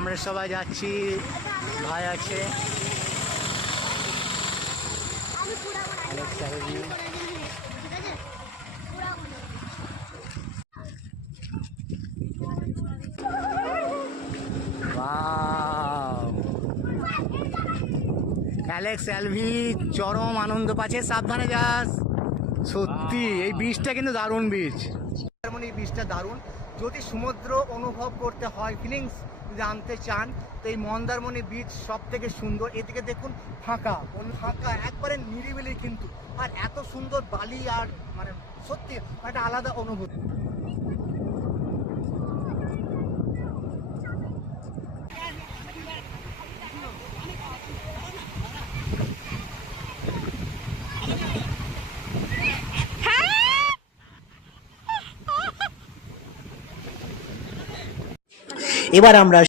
আমরা সবাই যাচ্ছি, ভাই আছে অ্যালেক্স অ্যালভি চরম আনন্দ পাচ্ছে। সাবধানে যাস। সত্যি এই বীজটা কিন্তু দারুণ বীজ, মানে এই বীজটা দারুণ। যদি সমুদ্র অনুভব করতে হয়, ফিলিংস জানতে চান, তো এই মন্দারমণি বীচ সব থেকে সুন্দর। এদিকে দেখুন ফাঁকা ফাঁকা, একবারে নিরিবিলি কিন্তু, আর এত সুন্দর বালি, আর মানে সত্যি একটা আলাদা অনুভূতি। এবার আমরা